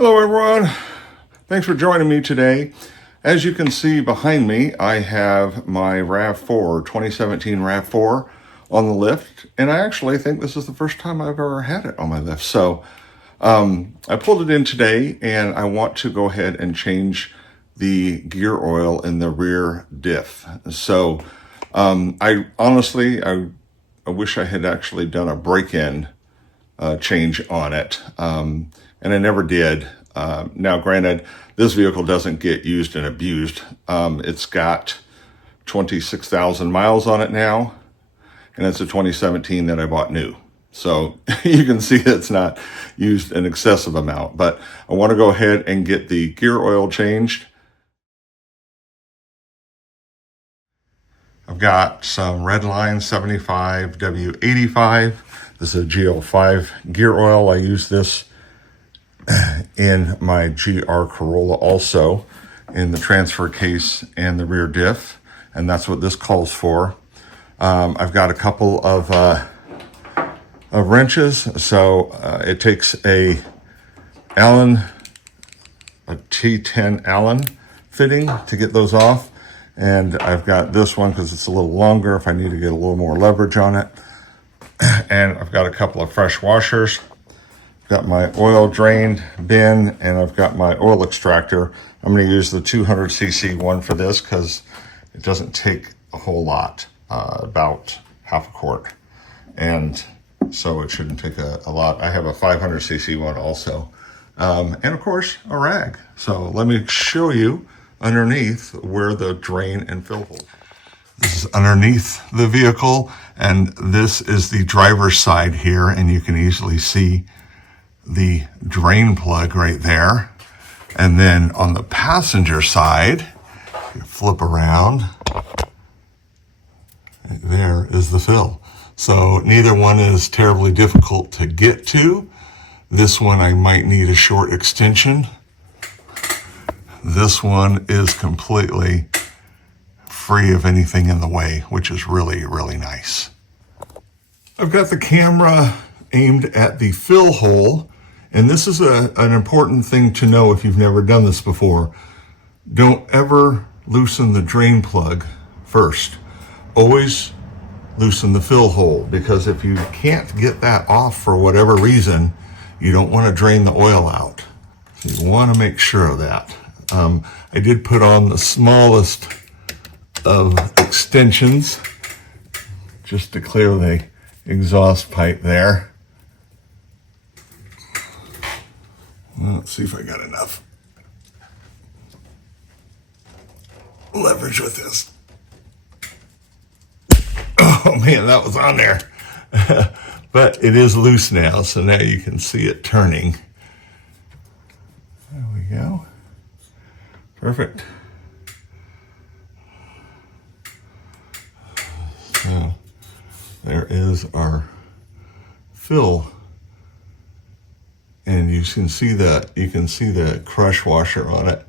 Hello everyone, thanks for joining me today. As you can see behind me, I have my RAV4, 2017 RAV4 on the lift, and I actually think this is the first time I've ever had it on my lift. So I pulled it in today and I want to go ahead and change the gear oil in the rear diff. So I honestly wish I had actually done a break-in change on it. And I never did. Now, granted, this vehicle doesn't get used and abused. It's got 26,000 miles on it now, and it's a 2017 that I bought new. So you can see it's not used an excessive amount, but I want to go ahead and get the gear oil changed. I've got some Redline 75 W85. This is a GL5 gear oil. I use this in my GR Corolla also, in the transfer case and the rear diff, and that's what this calls for. I've got a couple of wrenches, so it takes a T10 Allen fitting to get those off, and I've got this one because it's a little longer if I need to get a little more leverage on it. And I've got a couple of fresh washers. Got my oil drained bin, and I've got my oil extractor. I'm going to use the 200cc one for this because it doesn't take a whole lot, about half a quart. And so it shouldn't take a lot. I have a 500cc one also. And of course, a rag. So let me show you underneath where the drain and fill hole. This is underneath the vehicle, and this is the driver's side here, and you can easily see the drain plug right there. And then on the passenger side, you flip around, right there is the fill. So neither one is terribly difficult to get to. This one I might need a short extension. This one is completely free of anything in the way, which is really, really nice. I've got the camera aimed at the fill hole. And this is an important thing to know if you've never done this before. Don't ever loosen the drain plug first. Always loosen the fill hole, because if you can't get that off for whatever reason, you don't want to drain the oil out. So you want to make sure of that. I did put on the smallest of extensions just to clear the exhaust pipe there. Well, let's see if I got enough leverage with this. Oh man, that was on there. But it is loose now, so now you can see it turning. There we go. Perfect. So there is our fill. And you can see the crush washer on it,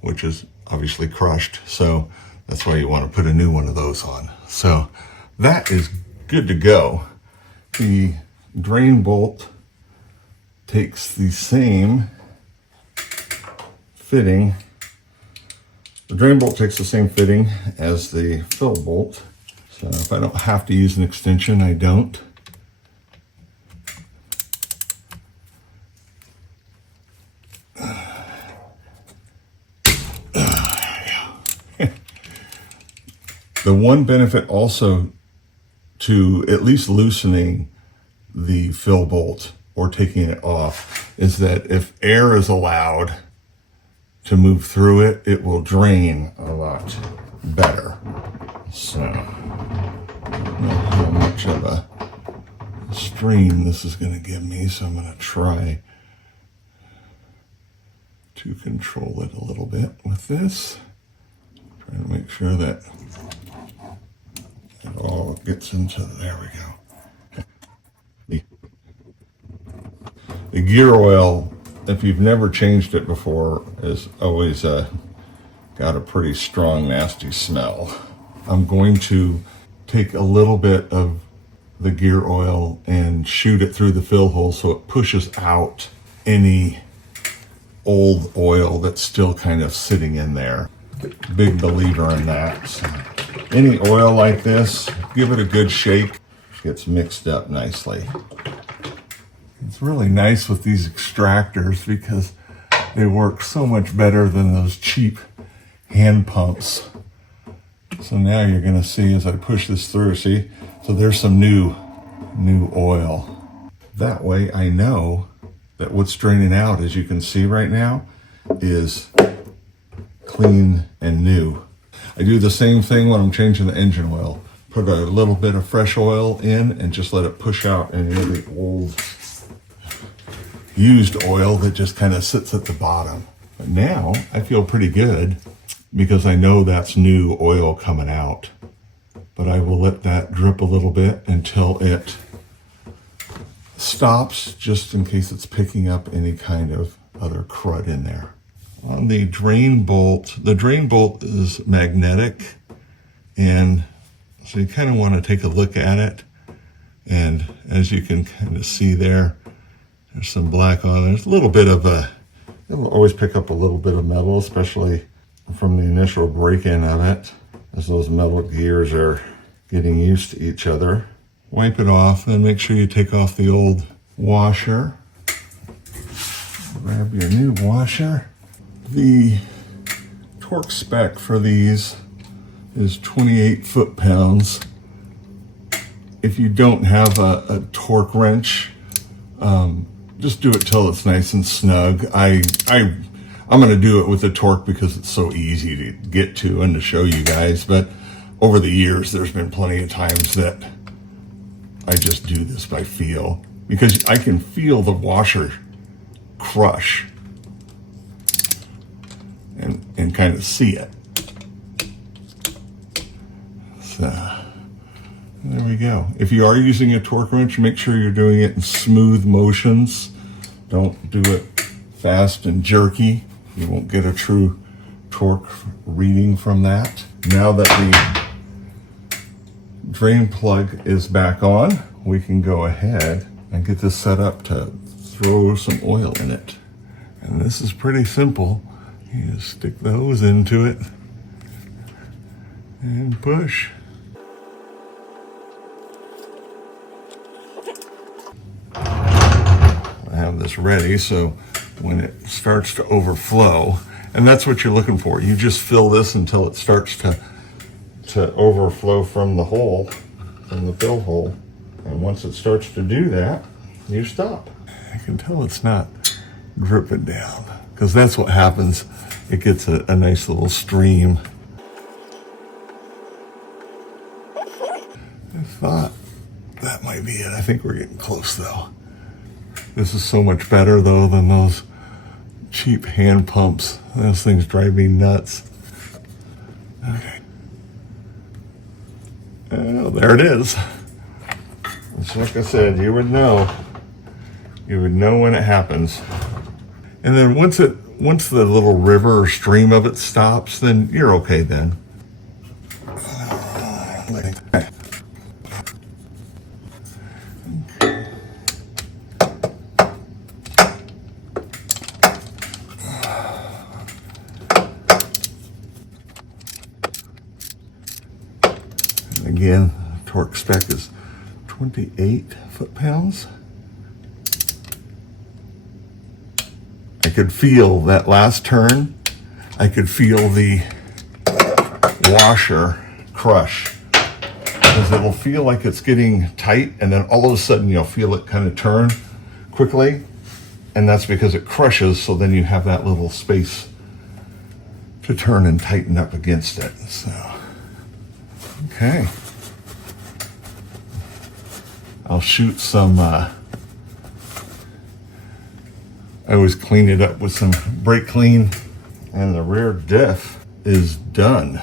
which is obviously crushed. So that's why you want to put a new one of those on. So that is good to go. The drain bolt takes the same fitting. The drain bolt takes the same fitting as the fill bolt. So if I don't have to use an extension, I don't. The one benefit also to at least loosening the fill bolt or taking it off is that if air is allowed to move through it, it will drain a lot better. So I don't know how much of a stream this is going to give me, so I'm going to try to control it a little bit with this. Trying to make sure that it all gets into, there we go. The gear oil, if you've never changed it before, is always got a pretty strong, nasty smell. I'm going to take a little bit of the gear oil and shoot it through the fill hole so it pushes out any old oil that's still kind of sitting in there. Big believer in that. So any oil like this, give it a good shake. It gets mixed up nicely. It's really nice with these extractors because they work so much better than those cheap hand pumps. So now you're going to see as I push this through, see? So there's some new oil. That way I know that what's draining out, as you can see right now, is clean and new. I do the same thing when I'm changing the engine oil. Put a little bit of fresh oil in and just let it push out any of the old used oil that just kind of sits at the bottom. But now I feel pretty good because I know that's new oil coming out. But I will let that drip a little bit until it stops, just in case it's picking up any kind of other crud in there. On the drain bolt is magnetic, and so you kind of want to take a look at it. And as you can kind of see there's some black on it. There's a little bit of it'll always pick up a little bit of metal, especially from the initial break-in of it, as those metal gears are getting used to each other. Wipe it off and make sure you take off the old washer. Grab your new washer. The torque spec for these is 28 foot-pounds. If you don't have a torque wrench, just do it till it's nice and snug. I'm going to do it with the torque because it's so easy to get to and to show you guys. But over the years, there's been plenty of times that I just do this by feel, because I can feel the washer crush and kind of see it. So there we go. If you are using a torque wrench, make sure you're doing it in smooth motions. Don't do it fast and jerky. You won't get a true torque reading from that. Now that the drain plug is back on, we can go ahead and get this set up to throw some oil in it. And this is pretty simple. You just stick the hose into it and push. I have this ready, so when it starts to overflow, and that's what you're looking for, you just fill this until it starts to overflow from the hole, from the fill hole. And once it starts to do that, you stop. I can tell it's not dripping down, because that's what happens. It gets a nice little stream. I thought that might be it. I think we're getting close though. This is so much better though than those cheap hand pumps. Those things drive me nuts. Okay. Oh, there it is. It's like I said, you would know. You would know when it happens. And then once the little river or stream of it stops, then you're okay then. Again, torque spec is 28 foot-pounds. I could feel that last turn. I could feel the washer crush, because it'll feel like it's getting tight, and then all of a sudden you'll feel it kind of turn quickly, and that's because it crushes, so then you have that little space to turn and tighten up against it. So, okay. I'll shoot some, I always clean it up with some brake clean, and the rear diff is done.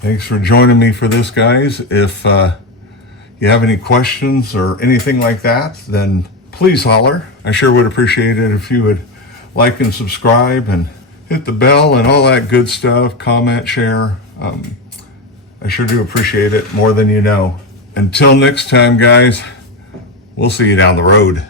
Thanks for joining me for this, guys. If you have any questions or anything like that, then please holler. I sure would appreciate it if you would like and subscribe and hit the bell and all that good stuff, comment, share. I sure do appreciate it more than you know. Until next time, guys. We'll see you down the road.